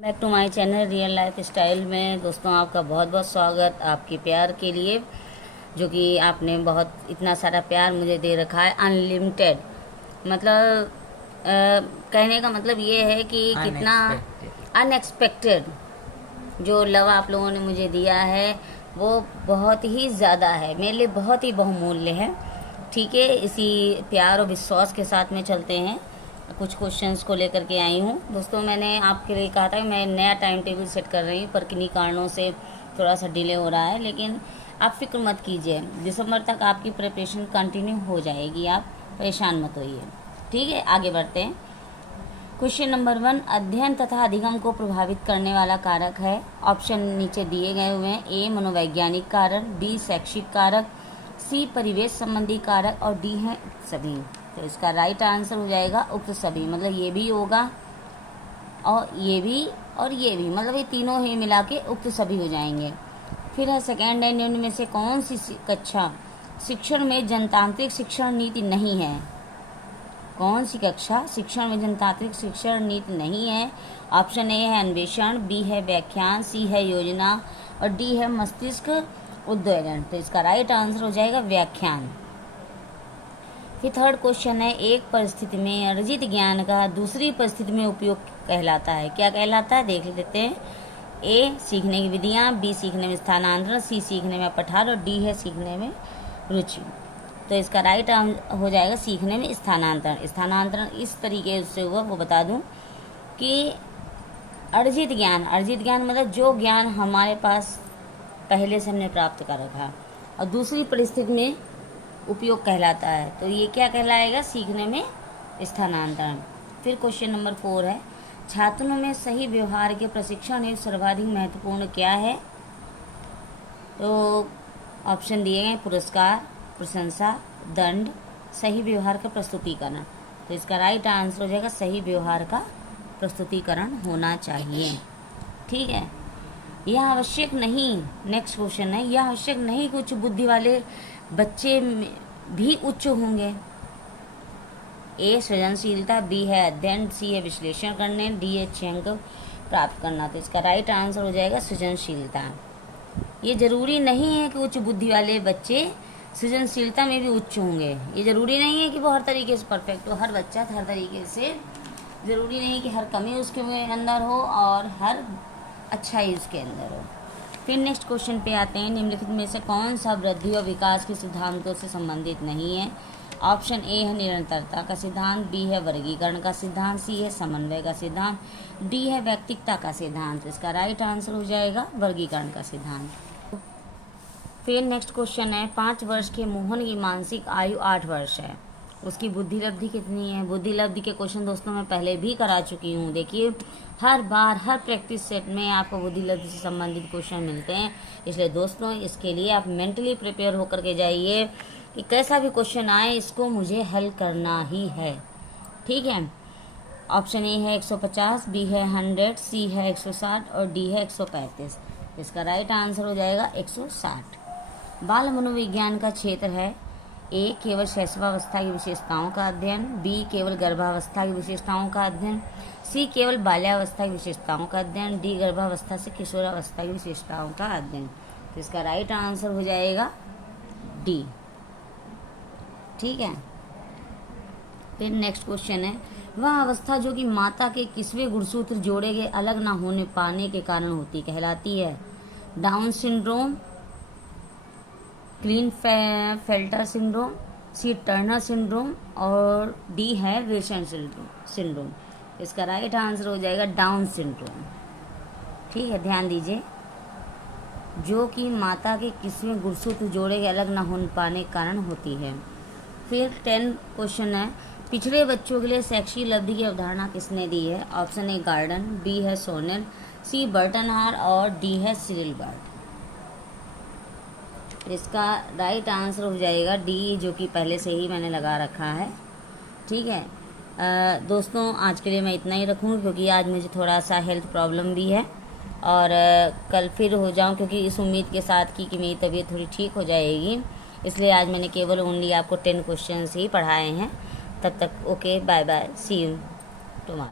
Back to my channel real life style में। दोस्तों, आपका बहुत बहुत स्वागत आपके प्यार के लिए, जो कि आपने बहुत इतना सारा प्यार मुझे दे रखा है। अनलिमिटेड मतलब कहने का मतलब ये है कि कितना अनएक्सपेक्टेड जो लव आप लोगों ने मुझे दिया है वो बहुत ही ज़्यादा है, मेरे लिए बहुत ही बहुमूल्य है। ठीक है, इसी प्यार और विश्वास के साथ में चलते हैं। कुछ क्वेश्चंस को लेकर के आई हूँ। दोस्तों, मैंने आपके लिए कहा था मैं नया टाइम टेबल सेट कर रही हूँ, पर किन्हीं कारणों से थोड़ा सा डिले हो रहा है, लेकिन आप फिक्र मत कीजिए, दिसंबर तक आपकी प्रिपरेशन कंटिन्यू हो जाएगी, आप परेशान मत होइए। ठीक है, आगे बढ़ते हैं। क्वेश्चन नंबर 1, अध्ययन तथा अधिगम को प्रभावित करने वाला कारक है। ऑप्शन नीचे दिए गए हुए हैं। ए मनोवैज्ञानिक कारक, बी शैक्षिक कारक, सी परिवेश संबंधी कारक और डी है सभी। तो इसका राइट आंसर हो जाएगा उक्त सभी, मतलब ये भी होगा और ये भी, मतलब ये तीनों ही मिला के उक्त सभी हो जाएंगे। फिर है सेकेंड है, निम्न में से कौन सी कक्षा शिक्षण में जनतांत्रिक शिक्षण नीति नहीं है। कौन सी कक्षा शिक्षण में जनतांत्रिक शिक्षण नीति नहीं है। ऑप्शन ए है अन्वेषण, बी है व्याख्यान, सी है योजना और डी है मस्तिष्क उद्वेलन। तो इसका राइट आंसर हो जाएगा व्याख्यान। फिर थर्ड क्वेश्चन है, एक परिस्थिति में अर्जित ज्ञान का दूसरी परिस्थिति में उपयोग कहलाता है। क्या कहलाता है, देख लेते हैं। ए सीखने की विधियां, बी सीखने में स्थानांतरण, सी सीखने में पठार और डी है सीखने में रुचि। तो इसका राइट हो जाएगा सीखने में स्थानांतरण। स्थानांतरण इस तरीके से हुआ, वो बता दूं कि अर्जित ज्ञान मतलब जो ज्ञान हमारे पास पहले से हमने प्राप्त कर रखा और दूसरी परिस्थिति में उपयोग कहलाता है, तो ये क्या कहलाएगा, सीखने में स्थानांतरण। फिर क्वेश्चन नंबर 4 है, छात्रों में सही व्यवहार के प्रशिक्षण हेतु सर्वाधिक महत्वपूर्ण क्या है। तो ऑप्शन दिए गए पुरस्कार, प्रशंसा, दंड, सही व्यवहार का प्रस्तुतिकरण। तो इसका राइट आंसर हो जाएगा सही व्यवहार का प्रस्तुतिकरण होना चाहिए। ठीक है, यह आवश्यक नहीं, नेक्स्ट क्वेश्चन है, यह आवश्यक नहीं कि उच्च बुद्धि वाले बच्चे भी उच्च होंगे। ए सृजनशीलता, बी है अध्ययन, सी है विश्लेषण करने, डी है अच्छे अंक प्राप्त करना। तो इसका राइट आंसर हो जाएगा सृजनशीलता। ये जरूरी नहीं है कि उच्च बुद्धि वाले बच्चे सृजनशीलता में भी उच्च होंगे। ये जरूरी नहीं है कि वो हर तरीके से परफेक्ट हो, हर बच्चा हर तरीके से, जरूरी नहीं कि हर कमी उसके अंदर हो और हर अच्छाई उसके अंदर हो। फिर नेक्स्ट क्वेश्चन पे आते हैं, निम्नलिखित में से कौन सा वृद्धि और विकास के सिद्धांतों से संबंधित नहीं है। ऑप्शन ए है निरंतरता का सिद्धांत, बी है वर्गीकरण का सिद्धांत, सी है समन्वय का सिद्धांत, डी है व्यक्तिकता का सिद्धांत। इसका राइट आंसर हो जाएगा वर्गीकरण का सिद्धांत। फिर नेक्स्ट क्वेश्चन है, 5 वर्ष के मोहन की मानसिक आयु 8 वर्ष है, उसकी बुद्धि लब्धि कितनी है। बुद्धि लब्धि के क्वेश्चन दोस्तों मैं पहले भी करा चुकी हूँ। देखिए, हर बार हर प्रैक्टिस सेट में आपको बुद्धि लब्धि से संबंधित क्वेश्चन मिलते हैं, इसलिए दोस्तों इसके लिए आप मेंटली प्रिपेयर होकर के जाइए कि कैसा भी क्वेश्चन आए इसको मुझे हल करना ही है। ठीक है, ऑप्शन ए है 150, बी है 100, सी है 160 और डी है 135। इसका राइट आंसर हो जाएगा 160। बाल मनोविज्ञान का क्षेत्र है, ए केवल शैशवावस्था की विशेषताओं का अध्ययन, बी केवल गर्भावस्था की विशेषताओं का अध्ययन, सी केवल बाल्यावस्था की विशेषताओं का अध्ययन, डी गर्भावस्था से किशोरावस्था की विशेषताओं का अध्ययन। तो इसका राइट आंसर हो जाएगा डी। ठीक है, फिर नेक्स्ट क्वेश्चन है, वह अवस्था जो कि माता के किसवें गुणसूत्र जोड़े गए अलग ना होने पाने के कारण होती कहलाती है। डाउन सिंड्रोम, क्लीनफेल्टर सिंड्रोम, सी टर्नर सिंड्रोम और डी है विल्सन सिंड्रोम। इसका राइट आंसर हो जाएगा डाउन सिंड्रोम। ठीक है, ध्यान दीजिए, जो कि माता के किसवें गुणसूत्र जोड़े के अलग न हो पाने के कारण होती है। फिर 10 क्वेश्चन है, पिछड़े बच्चों के लिए शैक्षिक लब्धि की अवधारणा किसने दी है। ऑप्शन ए गार्डन, बी है सोनेल, सी बर्टनहार और डी है सिरिल बर्ट। इसका राइट आंसर हो जाएगा डी, जो कि पहले से ही मैंने लगा रखा है। ठीक है, दोस्तों आज के लिए मैं इतना ही रखूँगी, क्योंकि आज मुझे थोड़ा सा हेल्थ प्रॉब्लम भी है और कल फिर हो जाऊँ, क्योंकि इस उम्मीद के साथ कि मेरी तबीयत थोड़ी ठीक हो जाएगी, इसलिए आज मैंने केवल ओनली आपको 10 क्वेश्चंस ही पढ़ाए हैं। तब तक okay, bye bye, see you tomorrow.